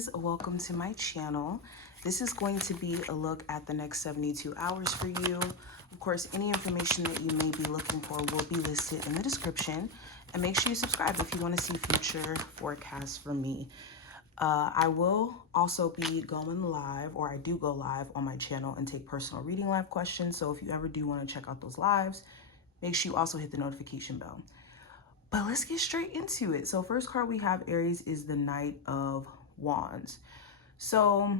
Aries, welcome to my channel. This is going to be a look at the next 72 hours for you. Of course, any information that you may be looking for will be listed in the description. And make sure you subscribe if you want to see future forecasts from me. I will also be going live, or I do go live on my channel and take personal reading live questions. So if you ever do want to check out those lives, make sure you also hit the notification bell. But let's get straight into it. So first card we have, Aries, is the Knight of Wands. So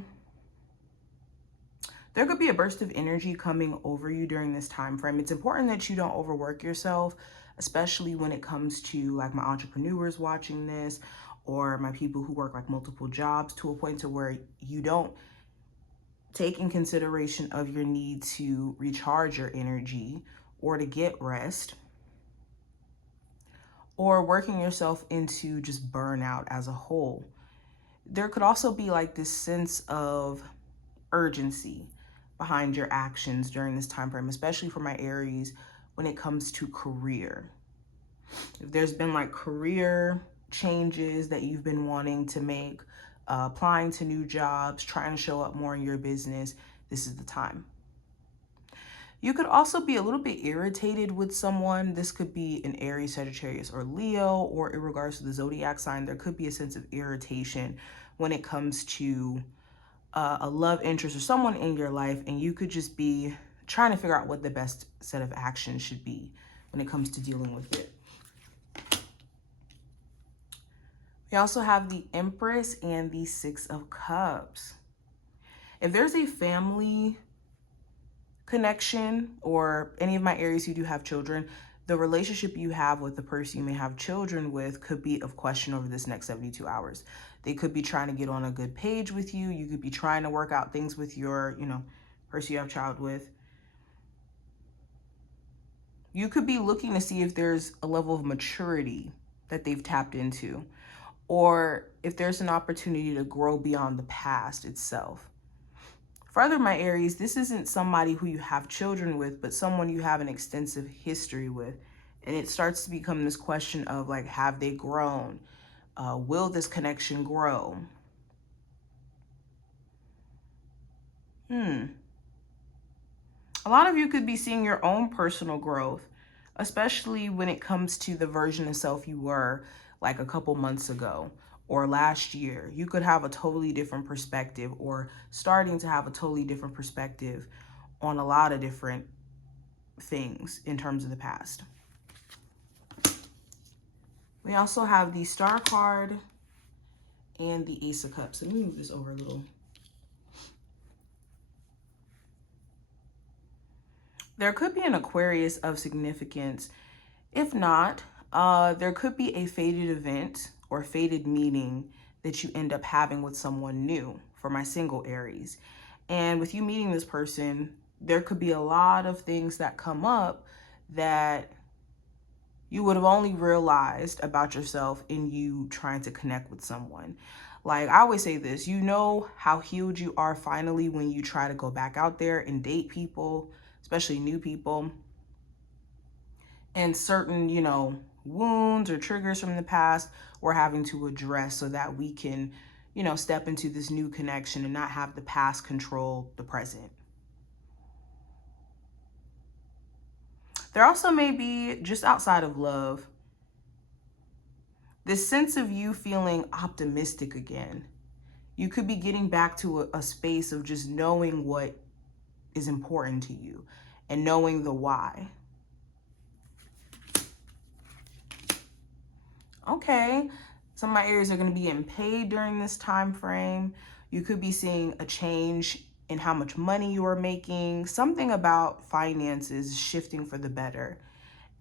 there could be a burst of energy coming over you during this time frame. It's important that you don't overwork yourself, especially when it comes to like my entrepreneurs watching this, or my people who work like multiple jobs, to a point to where you don't take in consideration of your need to recharge your energy or to get rest, or working yourself into just burnout as a whole. There could also be like this sense of urgency behind your actions during this time frame, especially for my Aries when it comes to career. If there's been like career changes that you've been wanting to make, applying to new jobs, trying to show up more in your business, this is the time. You could also be a little bit irritated with someone. This could be an Aries, Sagittarius, or Leo, or in regards to the zodiac sign, there could be a sense of irritation when it comes to a love interest or someone in your life, and you could just be trying to figure out what the best set of actions should be when it comes to dealing with it. We also have the Empress and the Six of Cups. If there's a family connection, or any of my Aries who do have children, the relationship you have with the person you may have children with could be of question over this next 72 hours. They could be trying to get on a good page with you. You could be trying to work out things with your, person you have a child with. You could be looking to see if there's a level of maturity that they've tapped into, or if there's an opportunity to grow beyond the past itself. Further, my Aries, this isn't somebody who you have children with, but someone you have an extensive history with. And it starts to become this question of like, have they grown? Will this connection grow? A lot of you could be seeing your own personal growth, especially when it comes to the version of self you were like a couple months ago or last year. You could have a totally different perspective, or starting to have a totally different perspective on a lot of different things in terms of the past. We also have the Star card and the Ace of Cups. Let me move this over a little. There could be an Aquarius of significance. If not, there could be a fated event or fated meeting that you end up having with someone new for my single Aries. And with you meeting this person, there could be a lot of things that come up that you would have only realized about yourself in you trying to connect with someone. Like I always say this, you know how healed you are finally when you try to go back out there and date people, especially new people, and certain, wounds or triggers from the past we're having to address so that we can, step into this new connection and not have the past control the present. There also may be, just outside of love, this sense of you feeling optimistic again. You could be getting back to a space of just knowing what is important to you and knowing the why. Okay, some of my Aries are going to be getting paid during this time frame. You could be seeing a change in how much money you are making. Something about finances shifting for the better.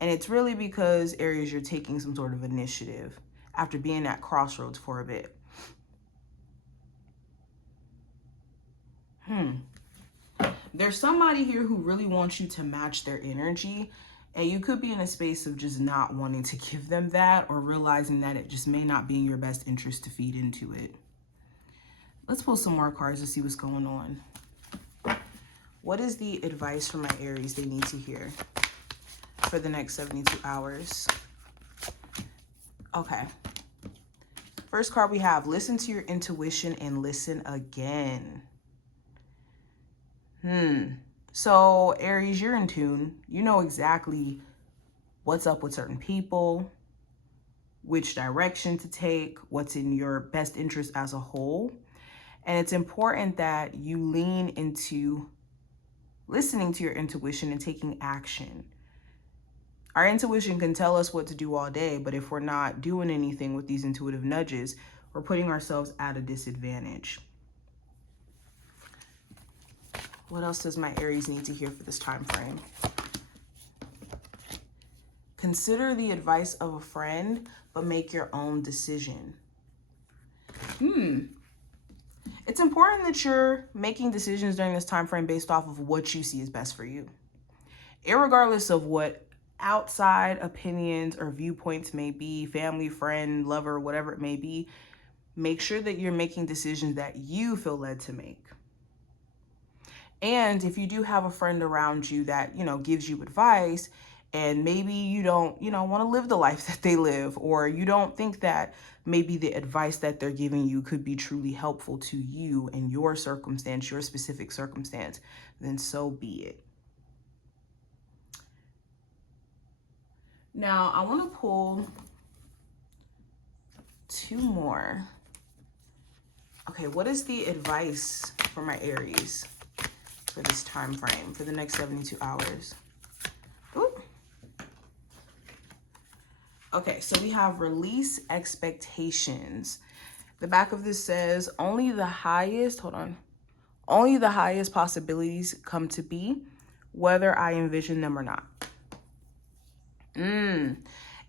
And it's really because, Aries, you're taking some sort of initiative after being at crossroads for a bit. There's somebody here who really wants you to match their energy, and you could be in a space of just not wanting to give them that, or realizing that it just may not be in your best interest to feed into it. Let's pull some more cards to see what's going on. What is the advice from my Aries they need to hear for the next 72 hours? Okay. First card we have, listen to your intuition and listen again. So Aries, you're in tune. You know exactly what's up with certain people, which direction to take, what's in your best interest as a whole. And it's important that you lean into listening to your intuition and taking action. Our intuition can tell us what to do all day, but if we're not doing anything with these intuitive nudges, we're putting ourselves at a disadvantage. What else does my Aries need to hear for this time frame? Consider the advice of a friend, but make your own decision. It's important that you're making decisions during this time frame based off of what you see is best for you. Irregardless of what outside opinions or viewpoints may be, family, friend, lover, whatever it may be, make sure that you're making decisions that you feel led to make. And if you do have a friend around you that, gives you advice, and maybe you don't, want to live the life that they live, or you don't think that maybe the advice that they're giving you could be truly helpful to you and your circumstance, your specific circumstance, then so be it. Now, I want to pull two more. Okay, what is the advice for my Aries for this time frame, for the next 72 hours? Ooh. Okay, so we have release expectations. The back of this says, only the highest possibilities come to be, whether I envision them or not.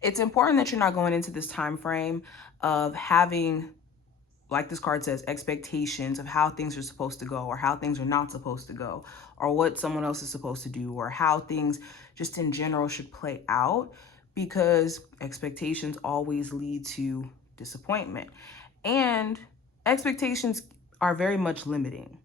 It's important that you're not going into this time frame of having, like this card says, expectations of how things are supposed to go or how things are not supposed to go or what someone else is supposed to do or how things just in general should play out, because expectations always lead to disappointment. And expectations are very much limiting.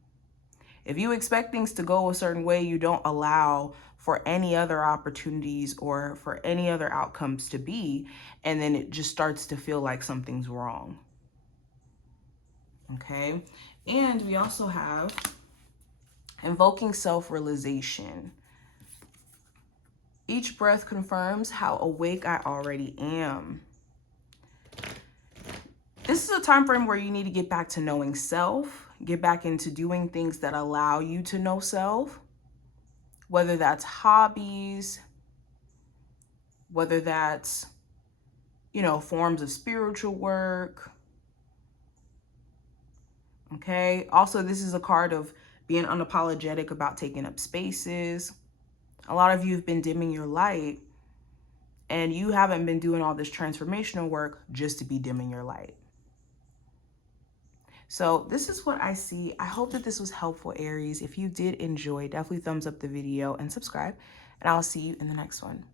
If you expect things to go a certain way, you don't allow for any other opportunities or for any other outcomes to be, and then it just starts to feel like something's wrong. Okay, and we also have invoking self-realization. Each breath confirms how awake I already am. This is a time frame where you need to get back to knowing self, get back into doing things that allow you to know self, whether that's hobbies, whether that's, forms of spiritual work. Okay. Also, this is a card of being unapologetic about taking up spaces. A lot of you have been dimming your light, and you haven't been doing all this transformational work just to be dimming your light. So this is what I see. I hope that this was helpful, Aries. If you did enjoy, definitely thumbs up the video and subscribe, and I'll see you in the next one.